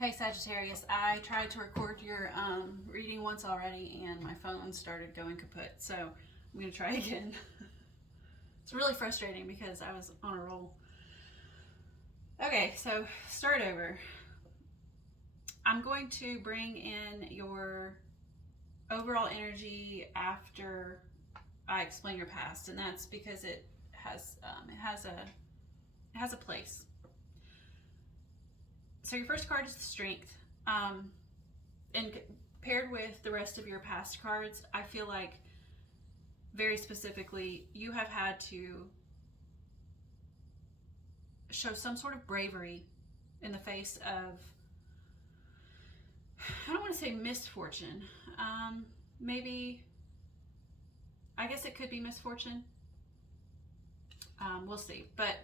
Hey Sagittarius, I tried to record your reading once already and my phone started going kaput, so I'm going to try again. It's really frustrating because I was on a roll. Okay, so start over. I'm going to bring in your overall energy after I explain your past, and that's because it has a place. So your first card is the Strength, and paired with the rest of your past cards, I feel like very specifically you have had to show some sort of bravery in the face of, I don't want to say misfortune, maybe, I guess it could be misfortune, we'll see, but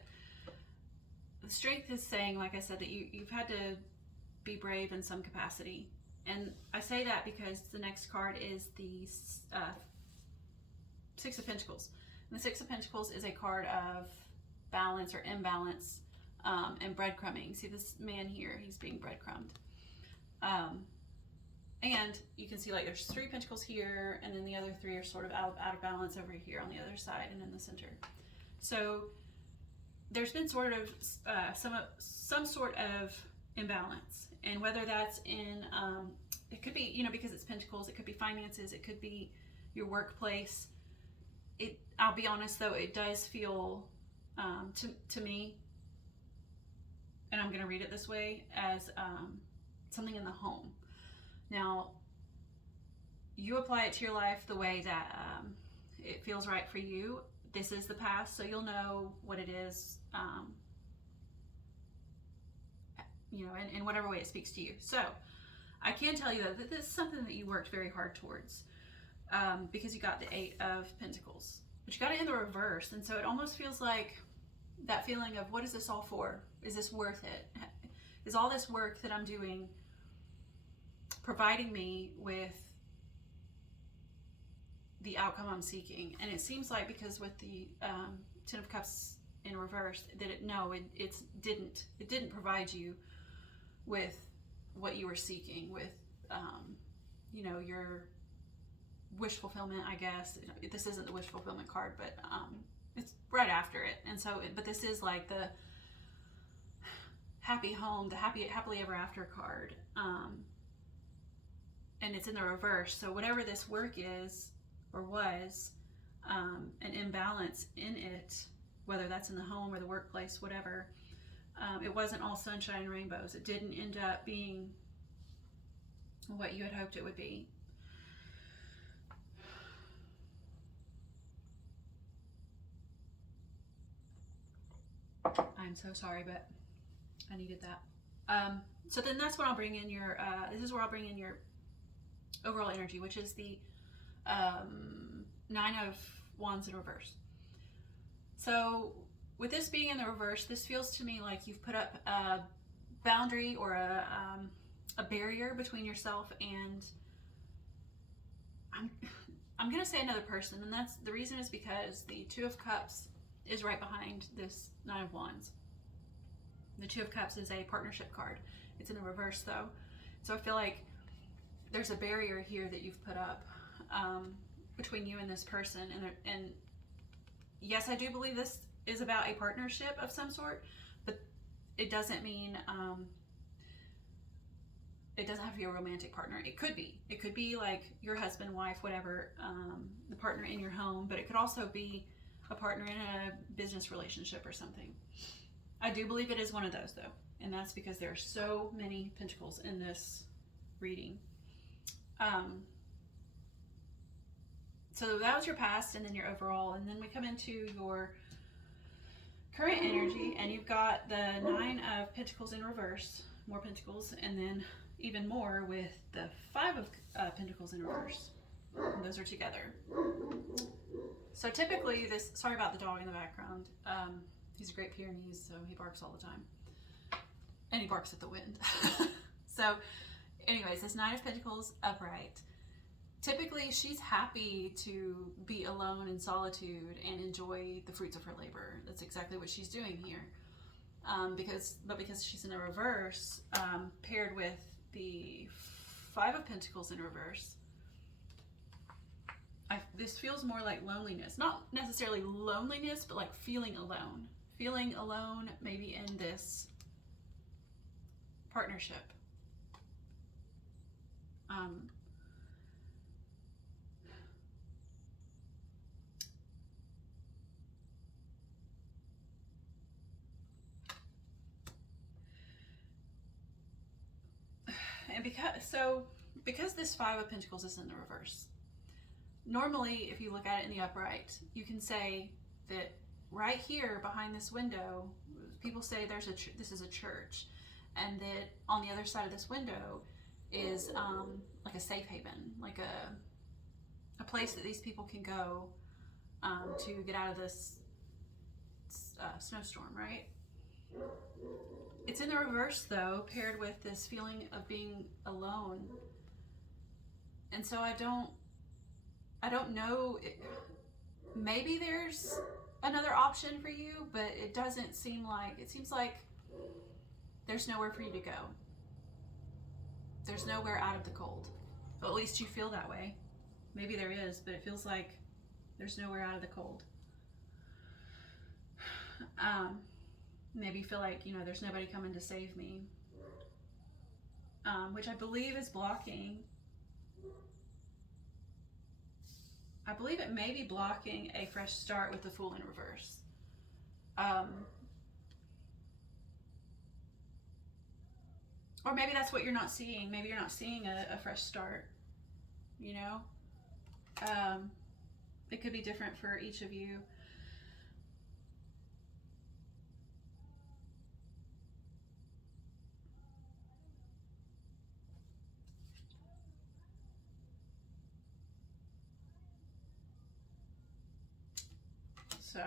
the Strength is saying, like I said, that you've had to be brave in some capacity. And I say that because the next card is the Six of Pentacles. And the Six of Pentacles is a card of balance or imbalance and breadcrumbing. See this man here, he's being breadcrumbed. And you can see like there's 3 pentacles here, and then the other 3 are sort of out of balance over here on the other side and in the center. So there's been sort of some sort of imbalance, and whether that's in it could be, you know, because it's pentacles, it could be finances, it could be your workplace. I'll be honest though, it does feel to me, and I'm going to read it this way, as something in the home. Now you apply it to your life the way that it feels right for you. This is the past, so you'll know what it is, you know, in whatever way it speaks to you. So I can tell you that this is something that you worked very hard towards, because you got the 8 of Pentacles, but you got it in the reverse. And so it almost feels like that feeling of, what is this all for? Is this worth it? Is all this work that I'm doing providing me with the outcome I'm seeking? And it seems like, because with the 10 of Cups in reverse, that it didn't provide you with what you were seeking, with you know, your wish fulfillment, I guess. This isn't the wish fulfillment card, but it's right after it. And so but this is like the happy home, the happily ever after card, and it's in the reverse. So whatever this work is or was, an imbalance in it, whether that's in the home or the workplace, whatever, it wasn't all sunshine and rainbows. It didn't end up being what you had hoped it would be. I'm so sorry, but I needed that. So then that's when I'll bring in your, this is where I'll bring in your overall energy, which is the 9 of Wands in reverse. So with this being in the reverse, this feels to me like you've put up a boundary or a barrier between yourself and, I'm gonna say another person, and that's the reason is because the 2 of Cups is right behind this 9 of Wands. The 2 of Cups is a partnership card. It's in the reverse though, so I feel like there's a barrier here that you've put up between you and this person, and yes, I do believe this is about a partnership of some sort, but it doesn't mean it doesn't have to be a romantic partner. It could be like your husband, wife, whatever, the partner in your home, but it could also be a partner in a business relationship or something. I do believe it is one of those though, and that's because there are so many pentacles in this reading. So that was your past, and then your overall, and then we come into your current energy, and you've got the 9 of Pentacles in reverse, more pentacles, and then even more with the 5 of Pentacles in reverse. And those are together. So typically this, sorry about the dog in the background, he's a Great Pyrenees, so he barks all the time, and he barks at the wind. So anyways, this 9 of Pentacles upright. Typically, she's happy to be alone in solitude and enjoy the fruits of her labor. That's exactly what she's doing here. because she's in a reverse, paired with the Five of Pentacles in reverse, this feels more like loneliness. Not necessarily loneliness, but like feeling alone. Feeling alone maybe in this partnership. And because this Five of Pentacles is in the reverse, normally if you look at it in the upright, you can say that right here behind this window, people say this is a church, and that on the other side of this window is like a safe haven, like a place that these people can go to get out of this snowstorm, right? It's in the reverse though, paired with this feeling of being alone. And so I don't know, maybe there's another option for you, but it seems like there's nowhere for you to go. There's nowhere out of the cold. Well, at least you feel that way. Maybe there is, but it feels like there's nowhere out of the cold. Maybe you feel like, there's nobody coming to save me. Which I believe is blocking. I believe it may be blocking a fresh start with the Fool in reverse. Or maybe that's what you're not seeing. Maybe you're not seeing a fresh start, It could be different for each of you. So,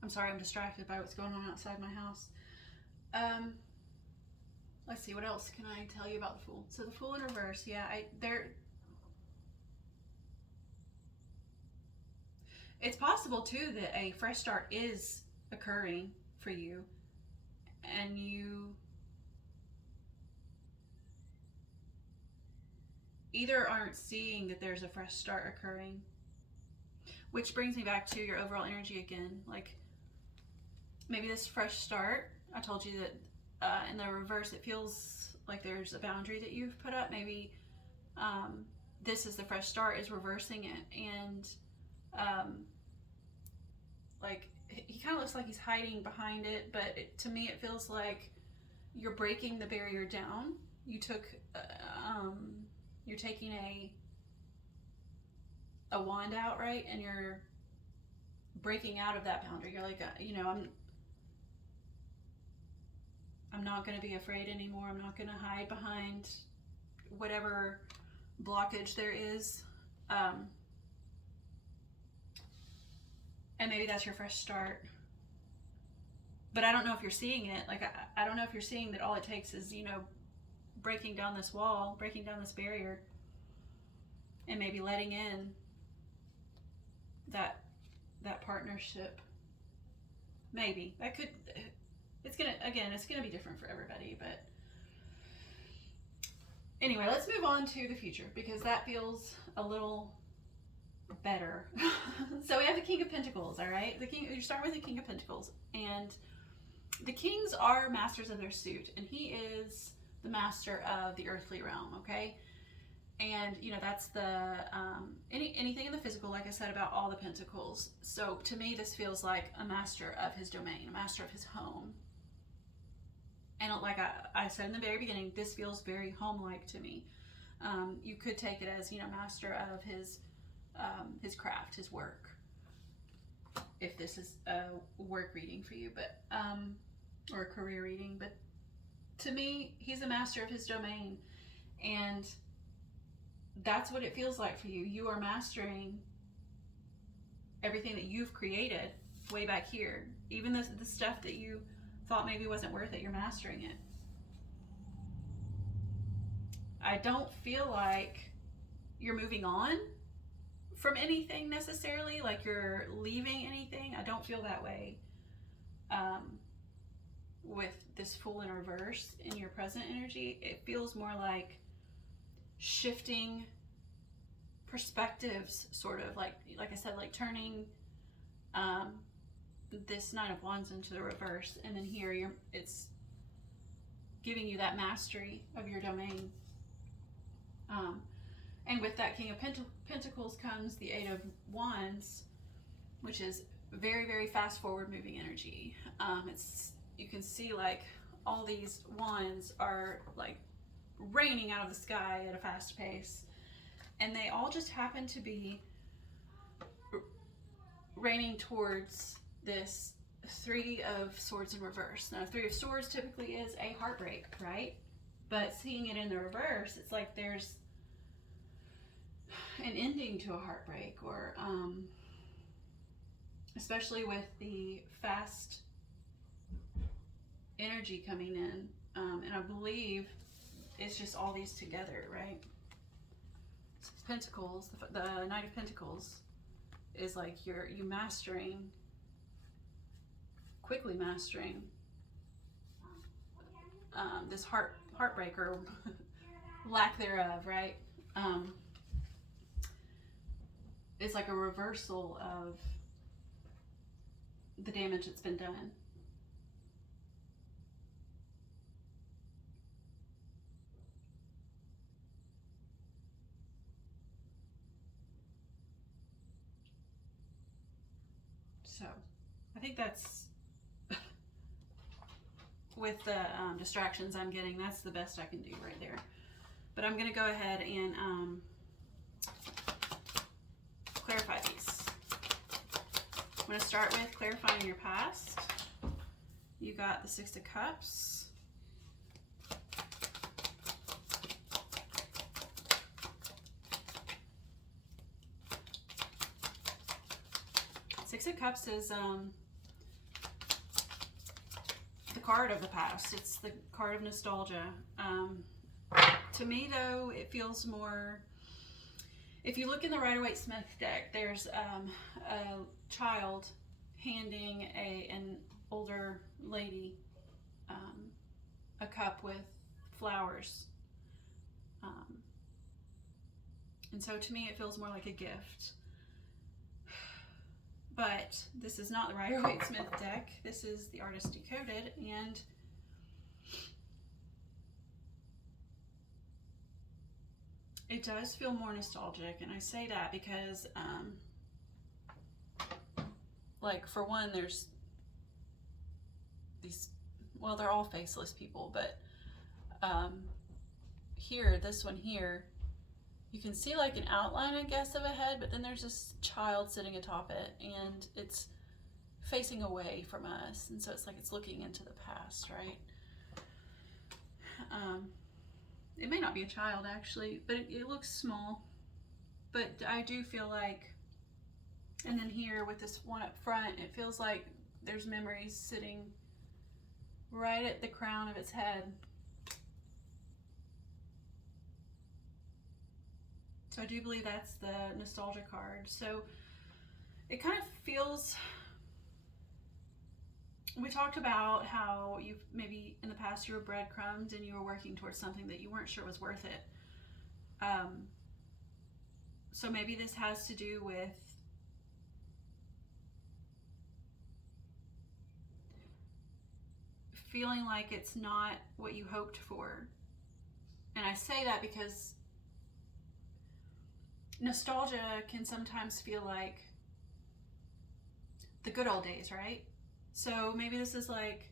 I'm sorry, I'm distracted by what's going on outside my house. Let's see, what else can I tell you about the Fool? So the Fool in reverse, yeah, it's possible too that a fresh start is occurring for you, and you either aren't seeing that there's a fresh start occurring, which brings me back to your overall energy again. Like, maybe this fresh start, I told you that in the reverse it feels like there's a boundary that you've put up. Maybe this is the fresh start, is reversing it, and like, he kind of looks like he's hiding behind it, but to me it feels like you're breaking the barrier down. You're taking a wand out, right? And you're breaking out of that boundary. You're like, I'm not going to be afraid anymore. I'm not going to hide behind whatever blockage there is. And maybe that's your fresh start. But I don't know if you're seeing it. Like, I don't know if you're seeing that all it takes is, breaking down this wall, breaking down this barrier, and maybe letting in that partnership. Maybe that could, it's gonna be different for everybody, but anyway, let's move on to the future, because that feels a little better. So we have the King of Pentacles. All right, you start with the King of Pentacles, and the kings are masters of their suit, and he is the master of the earthly realm. Okay, and that's the anything in the physical, like I said about all the pentacles. So to me, this feels like a master of his domain, a master of his home. And like I said in the very beginning, this feels very home-like to me. You could take it as, master of his craft, his work, if this is a work reading for you, but or a career reading. But to me, he's a master of his domain, and that's what it feels like for you. You are mastering everything that you've created way back here. Even the stuff that you thought maybe wasn't worth it, you're mastering it. I don't feel like you're moving on from anything necessarily, like you're leaving anything. I don't feel that way with this Fool in reverse in your present energy. It feels more like shifting perspectives, sort of like I said, like turning this Nine of Wands into the reverse, and then here it's giving you that mastery of your domain. And with that King of Pentacles comes the Eight of Wands, which is very, very fast forward moving energy. You can see like all these wands are like raining out of the sky at a fast pace, and they all just happen to be raining towards this Three of Swords in reverse. Now, Three of Swords typically is a heartbreak, right? But seeing it in the reverse, it's like there's an ending to a heartbreak, or especially with the fast energy coming in, and I believe it's just all these together, right? Pentacles, the Knight of Pentacles is like you mastering, quickly mastering this heartbreak or lack thereof, right? It's like a reversal of the damage that's been done. So I think that's, with the distractions I'm getting, that's the best I can do right there. But I'm going to go ahead and clarify these. I'm going to start with clarifying your past. You got the Six of Cups. Six of Cups is the card of the past. It's the card of nostalgia. To me, though, it feels more, if you look in the Rider-Waite-Smith deck, there's a child handing an older lady a cup with flowers. And so to me, it feels more like a gift. But this is not the Rider-Waite-Smith deck. This is the Artist Decoded, and it does feel more nostalgic. And I say that because, like, for one, there's these, well, they're all faceless people, but here, this one here, you can see like an outline, I guess, of a head, but then there's this child sitting atop it, and it's facing away from us, and so it's like it's looking into the past, right? It may not be a child, actually, but it looks small, but I do feel like, and then here with this one up front, it feels like there's memories sitting right at the crown of its head. So I do believe that's the nostalgia card. So it kind of feels, we talked about how you maybe in the past you were breadcrumbed and you were working towards something that you weren't sure was worth it. So maybe this has to do with feeling like it's not what you hoped for. And I say that because nostalgia can sometimes feel like the good old days, right? So maybe this is like,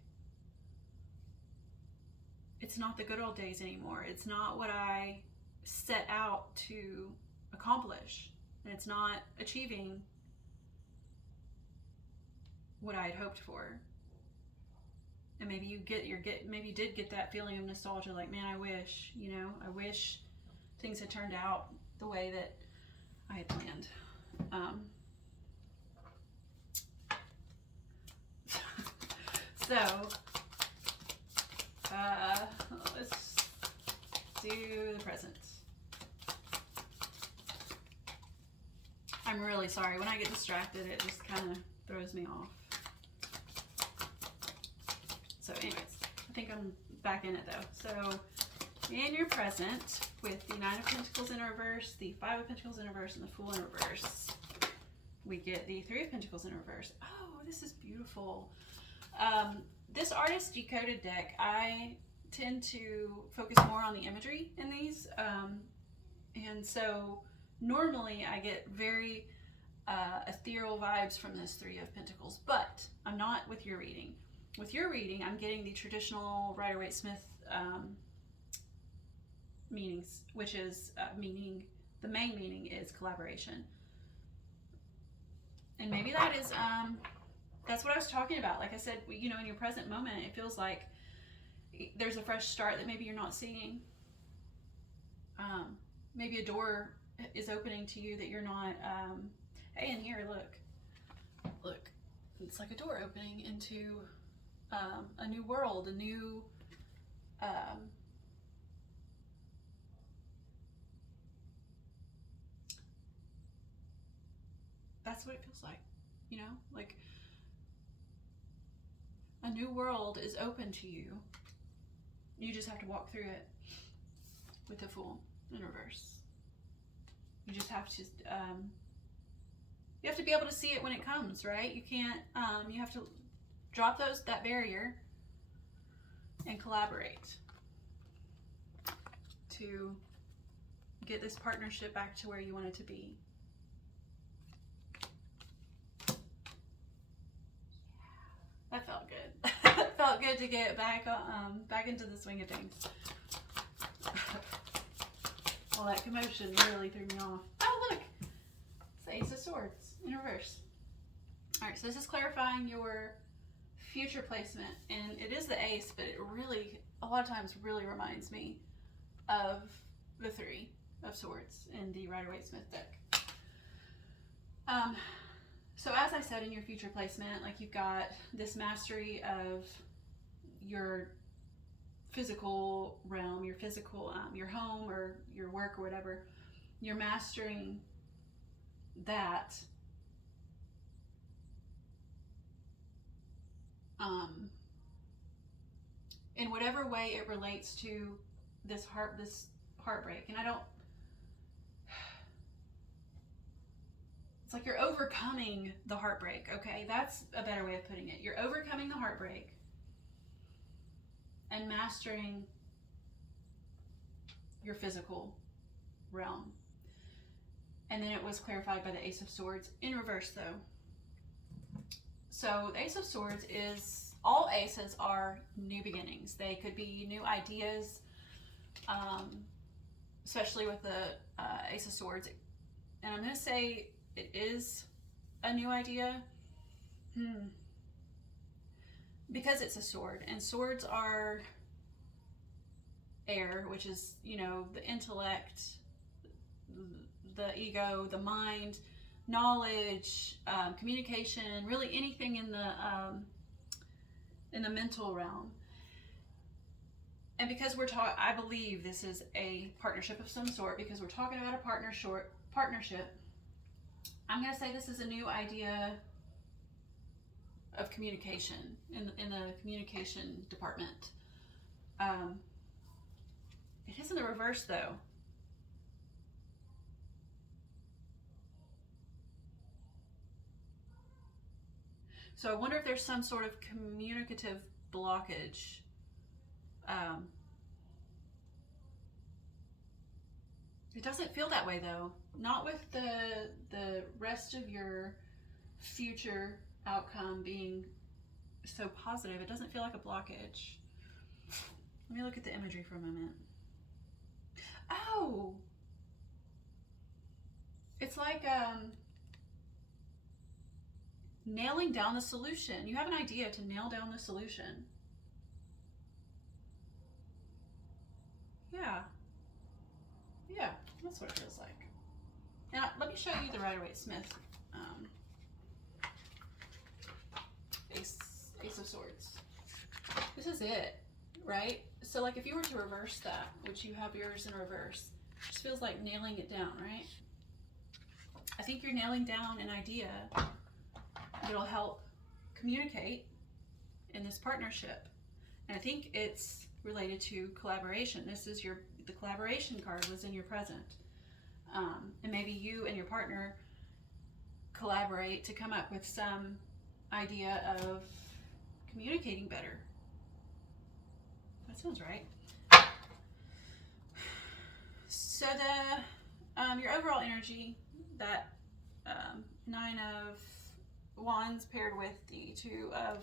it's not the good old days anymore. It's not what I set out to accomplish. And it's not achieving what I had hoped for. And maybe you maybe you did get that feeling of nostalgia, like, man, I wish, I wish things had turned out the way that I had planned. So let's do the present. I'm really sorry. When I get distracted, it just kind of throws me off. So anyways, I think I'm back in it though. So in your present, with the Nine of Pentacles in reverse, the Five of Pentacles in reverse, and the Fool in reverse, we get the Three of Pentacles in reverse. Oh, this is beautiful. This Artist Decoded deck, I tend to focus more on the imagery in these. And so normally I get very ethereal vibes from this Three of Pentacles, but I'm not with your reading. With your reading, I'm getting the traditional Rider-Waite-Smith meanings, which is the main meaning is collaboration. And maybe that is, that's what I was talking about. Like I said, you know, in your present moment, it feels like there's a fresh start that maybe you're not seeing. Maybe a door is opening to you that you're not, hey, in here, look, it's like a door opening into a new world, a new, that's what it feels like, you know, like a new world is open to you. You just have to walk through it with the Fool in reverse. You just have to, you have to be able to see it when it comes, right? You can't, you have to drop that barrier and collaborate to get this partnership back to where you want it to be. That felt good. It felt good to get back into the swing of things. Well, that commotion really threw me off. Oh, look! It's the Ace of Swords in reverse. Alright, so this is clarifying your future placement. And it is the Ace, but it really, a lot of times, really reminds me of the Three of Swords in the Rider-Waite-Smith deck. So as I said, in your future placement, like you've got this mastery of your physical realm, your physical, your home or your work or whatever. You're mastering that in whatever way it relates to this heartbreak. And I don't, it's like you're overcoming the heartbreak, okay? That's a better way of putting it. You're overcoming the heartbreak and mastering your physical realm. And then it was clarified by the Ace of Swords in reverse though. So the Ace of Swords is, all aces are new beginnings. They could be new ideas, especially with the Ace of Swords. And I'm going to say it is a new idea. Because it's a sword, and swords are air, which is, you know, the intellect, the ego, the mind, knowledge, communication, really anything in the mental realm. And because we're talking, I believe this is a partnership of some sort, because we're talking about a partnership. I'm going to say this is a new idea of communication in the communication department. It is in the reverse though. So I wonder if there's some sort of communicative blockage. It doesn't feel that way though. Not with the rest of your future outcome being so positive. It doesn't feel like a blockage. Let me look at the imagery for a moment. Oh! It's like nailing down the solution. You have an idea to nail down the solution. Yeah. Yeah, that's what it feels like. Now, let me show you the Rider-Waite-Smith Ace of Swords. This is it, right? So like if you were to reverse that, which you have yours in reverse, it just feels like nailing it down, right? I think you're nailing down an idea that'll help communicate in this partnership. And I think it's related to collaboration. This is the collaboration card was in your present. And maybe you and your partner collaborate to come up with some idea of communicating better. That sounds right. So your overall energy, that 9 of Wands paired with the 2 of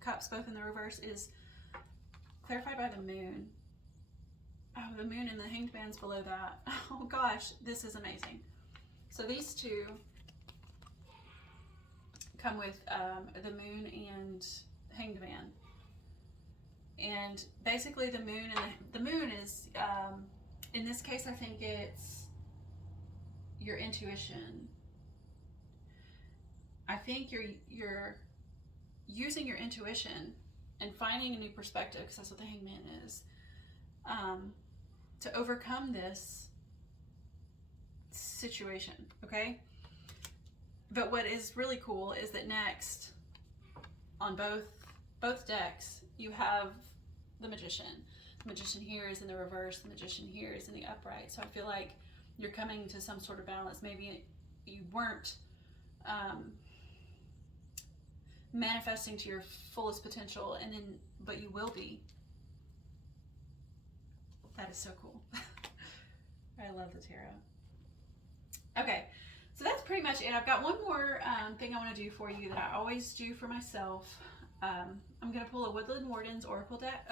Cups, both in the reverse, is clarified by the moon. Oh, the moon and the Hanged Man's below that. Oh gosh, this is amazing. So these two come with the moon and Hanged Man. And basically the moon is, in this case, I think it's your intuition. I think you're using your intuition and finding a new perspective, because that's what the Hangman is, to overcome this situation, okay? But what is really cool is that next, on both decks, you have the Magician. The Magician here is in the reverse, the Magician here is in the upright. So I feel like you're coming to some sort of balance. Maybe you weren't manifesting to your fullest potential, but you will be. That is so cool. I love the tarot. Okay, so that's pretty much it. I've got one more thing I want to do for you that I always do for myself. I'm going to pull a Woodland Warden's Oracle deck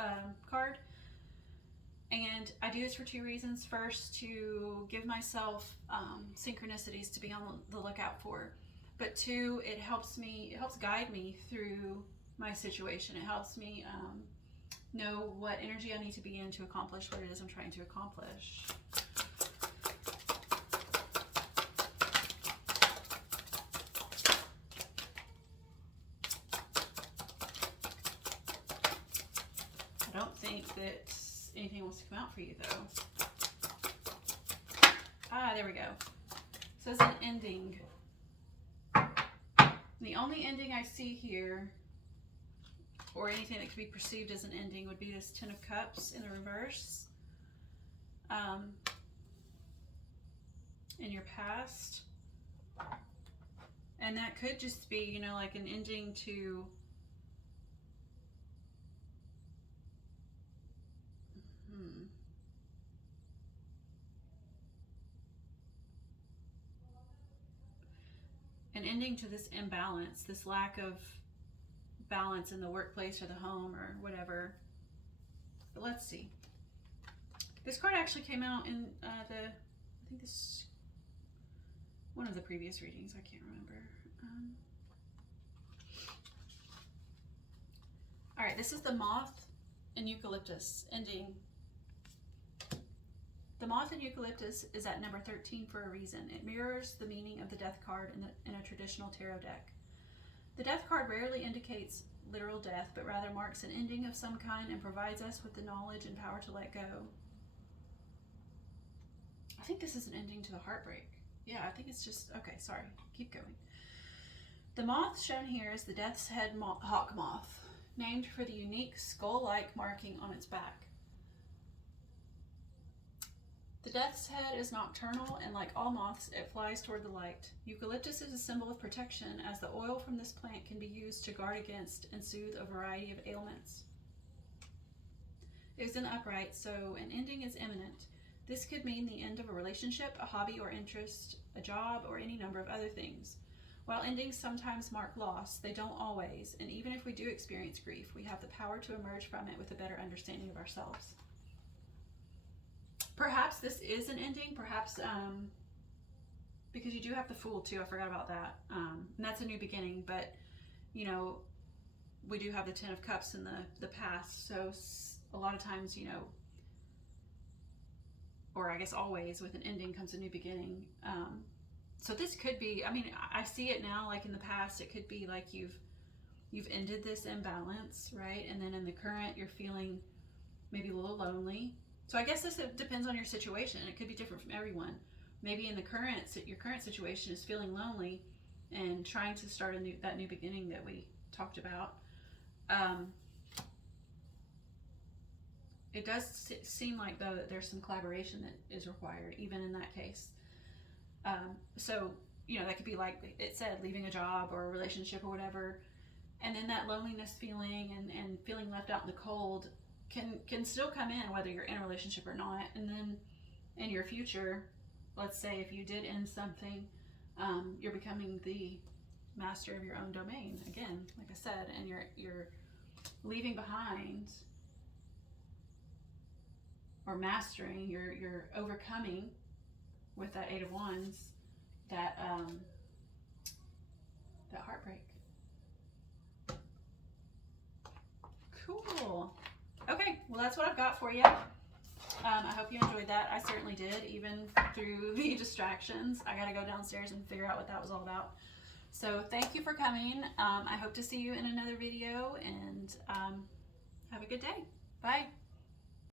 card. And I do this for 2 reasons. First, to give myself synchronicities to be on the lookout for. But 2, it helps guide me through my situation. It helps me know what energy I need to be in to accomplish what it is I'm trying to accomplish. I don't think that anything wants to come out for you though. Ah, there we go. So it's an ending. The only ending I see here, or anything that could be perceived as an ending, would be this 10 of Cups in the reverse. In your past. And that could just be, you know, like an ending to an ending to this imbalance, this lack of balance in the workplace or the home or whatever. But let's see. This card actually came out in I think this, one of the previous readings, I can't remember. All right, this is the Moth and Eucalyptus ending. The Moth and Eucalyptus is at number 13 for a reason. It mirrors the meaning of the Death card in a traditional tarot deck. The Death card rarely indicates literal death, but rather marks an ending of some kind and provides us with the knowledge and power to let go. I think this is an ending to the heartbreak. Yeah, I think it's just, okay, sorry, keep going. The moth shown here is the Death's Head hawk moth, named for the unique skull-like marking on its back. The Death's Head is nocturnal, and like all moths, it flies toward the light. Eucalyptus is a symbol of protection, as the oil from this plant can be used to guard against and soothe a variety of ailments. It is in the upright, so an ending is imminent. This could mean the end of a relationship, a hobby or interest, a job, or any number of other things. While endings sometimes mark loss, they don't always, and even if we do experience grief, we have the power to emerge from it with a better understanding of ourselves. Perhaps this is an ending, perhaps because you do have the Fool too, I forgot about that. And that's a new beginning, but you know, we do have the 10 of Cups in the past, so a lot of times, you know, or I guess always, with an ending comes a new beginning. So this could be, I mean, I see it now, like in the past, it could be like you've ended this imbalance, right? And then in the current, you're feeling maybe a little lonely. So I guess this depends on your situation. It could be different from everyone. maybe in your current situation is feeling lonely and trying to start that new beginning that we talked about. It does seem like, though, that there's some collaboration that is required, even in that case. So, you know, that could be like it said, leaving a job or a relationship or whatever. And then that loneliness feeling and feeling left out in the cold can still come in whether you're in a relationship or not. And then in your future, let's say if you did end something, you're becoming the master of your own domain again, like I said, and you're leaving behind or mastering, you're overcoming with that Eight of Wands that heartbreak. Cool. Okay, well, that's what I've got for you. I hope you enjoyed that. I certainly did, even through the distractions. I got to go downstairs and figure out what that was all about. So thank you for coming. I hope to see you in another video, and have a good day. Bye.